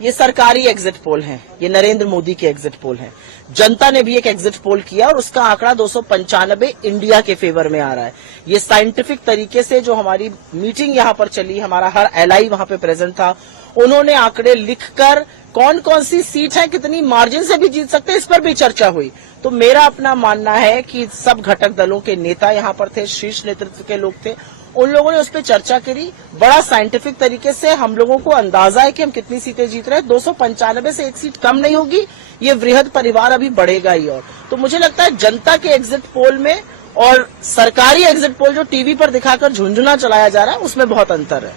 ये सरकारी exit poll हैं, ये नरेंद्र मोदी के एग्जिट पोल हैं। जनता ने भी एक एग्जिट पोल किया और उसका आंकड़ा 295 इंडिया के फेवर में आ रहा है। ये साइंटिफिक तरीके से जो हमारी मीटिंग यहां पर चली, हमारा हर एलआई वहां पे प्रेजेंट था, उन्होंने आंकड़े लिखकर कौन कौन सी सीट है, कितनी मार्जिन से भी जीत सकते हैं, इस पर भी चर्चा हुई। तो मेरा अपना मानना है कि सब घटक दलों के नेता यहां पर थे, शीर्ष नेतृत्व के लोग थे, उन लोगों ने उस पर चर्चा करी। बड़ा साइंटिफिक तरीके से हम लोगों को अंदाजा है कि हम कितनी सीटें जीत रहे हैं। 295 से एक सीट कम नहीं होगी, ये वृहद परिवार अभी बढ़ेगा ही। और तो मुझे लगता है जनता के एग्जिट पोल में और सरकारी एग्जिट पोल जो टीवी पर दिखाकर झुंझुना चलाया जा रहा है, उसमें बहुत अंतर है।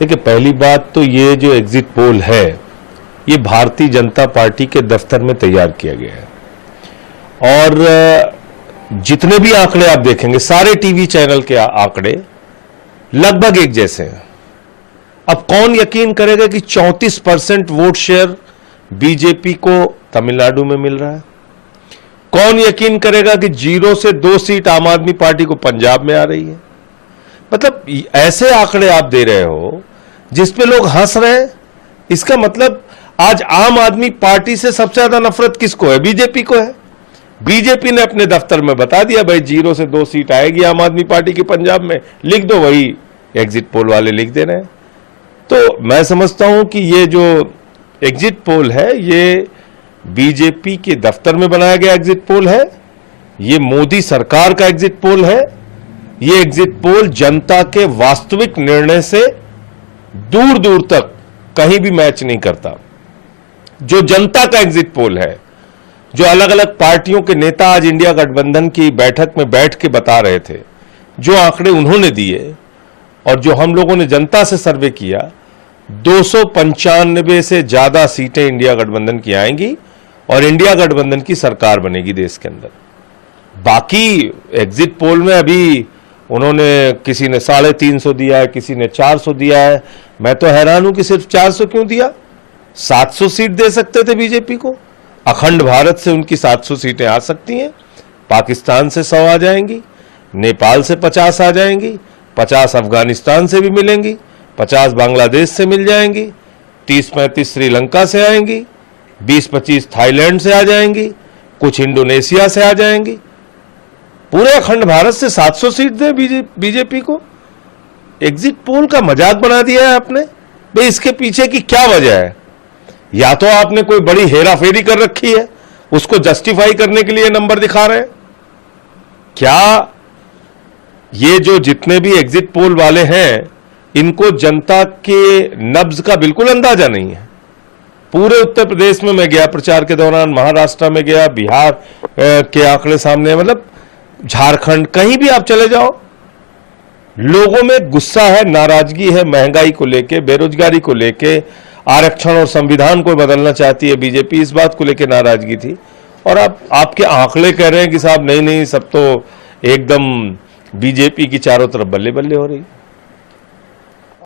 देखिए, पहली बात तो ये जो एग्जिट पोल है, ये भारतीय जनता पार्टी के दफ्तर में तैयार किया गया है और जितने भी आंकड़े आप देखेंगे, सारे टीवी चैनल के आंकड़े लगभग एक जैसे हैं। अब कौन यकीन करेगा कि 34% वोट शेयर बीजेपी को तमिलनाडु में मिल रहा है? कौन यकीन करेगा कि 0 से 2 सीट आम आदमी पार्टी को पंजाब में आ रही है? मतलब ऐसे आंकड़े आप दे रहे हो जिसपे लोग हंस रहे हैं। इसका मतलब आज आम आदमी पार्टी से सबसे ज्यादा नफरत किसको है? बीजेपी को है। बीजेपी ने अपने दफ्तर में बता दिया, भाई 0 से 2 सीट आएगी आम आदमी पार्टी की पंजाब में, लिख दो। वही एग्जिट पोल वाले लिख दे रहे हैं। तो मैं समझता हूं कि ये जो एग्जिट पोल है, ये बीजेपी के दफ्तर में बनाया गया एग्जिट पोल है, ये मोदी सरकार का एग्जिट पोल है। ये एग्जिट पोल जनता के वास्तविक निर्णय से दूर दूर तक कहीं भी मैच नहीं करता। जो जनता का एग्जिट पोल है, जो अलग अलग पार्टियों के नेता आज इंडिया गठबंधन की बैठक में बैठ के बता रहे थे, जो आंकड़े उन्होंने दिए और जो हम लोगों ने जनता से सर्वे किया, 295 से ज्यादा सीटें इंडिया गठबंधन की आएंगी और इंडिया गठबंधन की सरकार बनेगी देश के अंदर। बाकी एग्जिट पोल में अभी उन्होंने, किसी ने 350 दिया है, किसी ने 400 दिया है। मैं तो हैरान हूं कि सिर्फ 400 क्यों दिया? 700 सीट दे सकते थे बीजेपी को। अखंड भारत से उनकी 700 सीटें आ सकती हैं, पाकिस्तान से 100 आ जाएंगी, नेपाल से 50 आ जाएंगी, 50 अफगानिस्तान से भी मिलेंगी, 50 बांग्लादेश से मिल जाएंगी, 30-35 श्रीलंका से आएंगी, 20-25 थाईलैंड से आ जाएंगी, कुछ इंडोनेशिया से आ जाएंगी। पूरे अखंड भारत से 700 सीट दे बीजेपी को। एग्जिट पोल का मजाक बना दिया है आपने। भाई इसके पीछे की क्या वजह है? या तो आपने कोई बड़ी हेराफेरी कर रखी है, उसको जस्टिफाई करने के लिए नंबर दिखा रहे हैं क्या? ये जो जितने भी एग्जिट पोल वाले हैं, इनको जनता के नब्ज का बिल्कुल अंदाजा नहीं है। पूरे उत्तर प्रदेश में मैं गया प्रचार के दौरान, महाराष्ट्र में गया, बिहार के आंकड़े सामने, मतलब झारखंड, कहीं भी आप चले जाओ, लोगों में गुस्सा है, नाराजगी है, महंगाई को लेके, बेरोजगारी को लेके, आरक्षण और संविधान को बदलना चाहती है बीजेपी, इस बात को लेकर नाराजगी थी। और आपके आंकड़े कह रहे हैं कि साहब नहीं नहीं, सब तो एकदम बीजेपी की चारों तरफ बल्ले बल्ले हो रही।